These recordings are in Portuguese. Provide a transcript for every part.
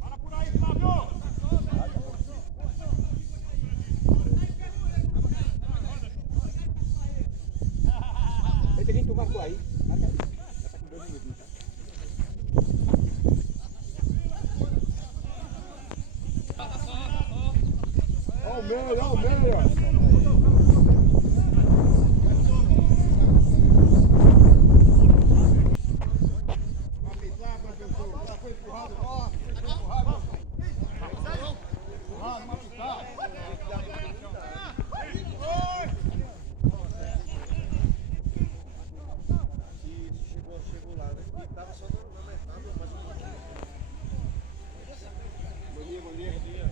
Para por aí, Flávio! Tem gente que marcou aí. Marca aí. Já tá com 2 minutinhos. Ó o meio, ó o meio. Chegou lá, né? E tava só na metade, mais um pouquinho. Bom dia, bom dia. Bom dia.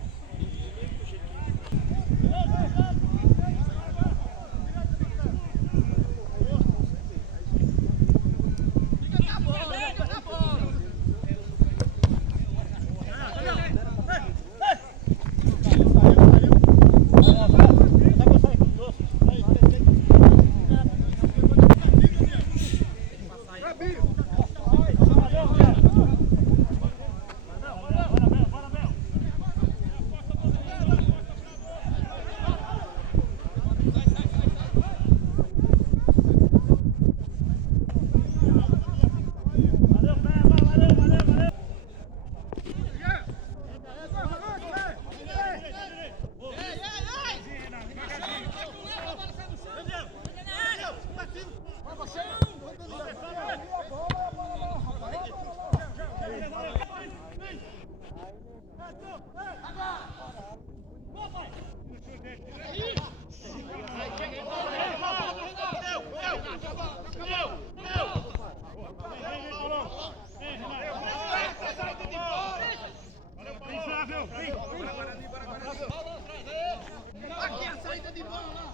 Aqui a saída de bola lá.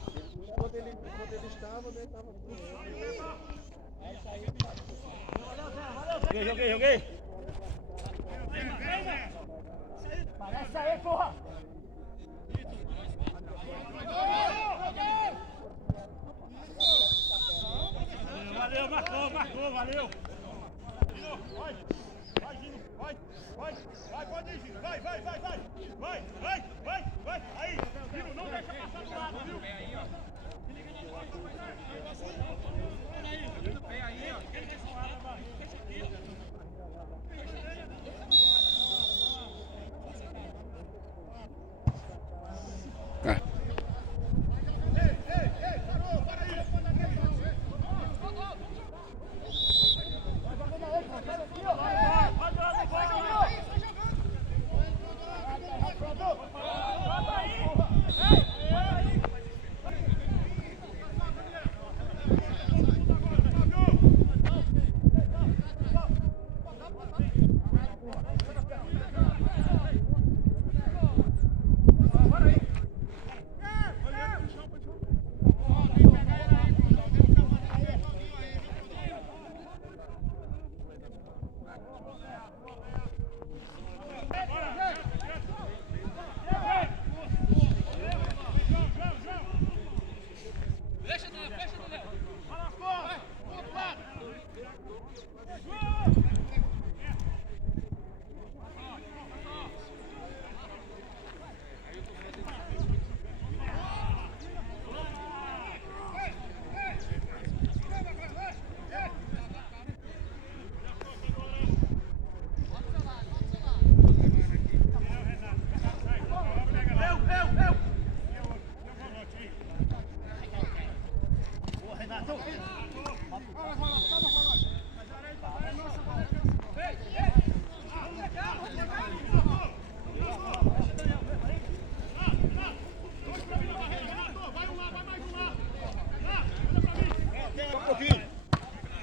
Enquanto ele estava, né? Tava Joguei. Parece aí, porra! Valeu, marcou, valeu! Vai, Gino, vai, pode ir, Gino, vai, aí, Gino, não deixa passar do lado, viu? Vem aí, ó. Vem aí, ó.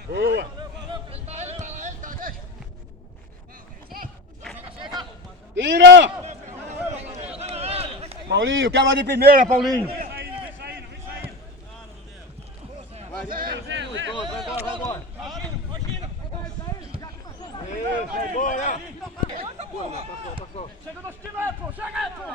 Boa! Tira! Paulinho, quebra de primeira, Paulinho! Vai embora! Vai embora! Chega nos times, pô! Chega, pô!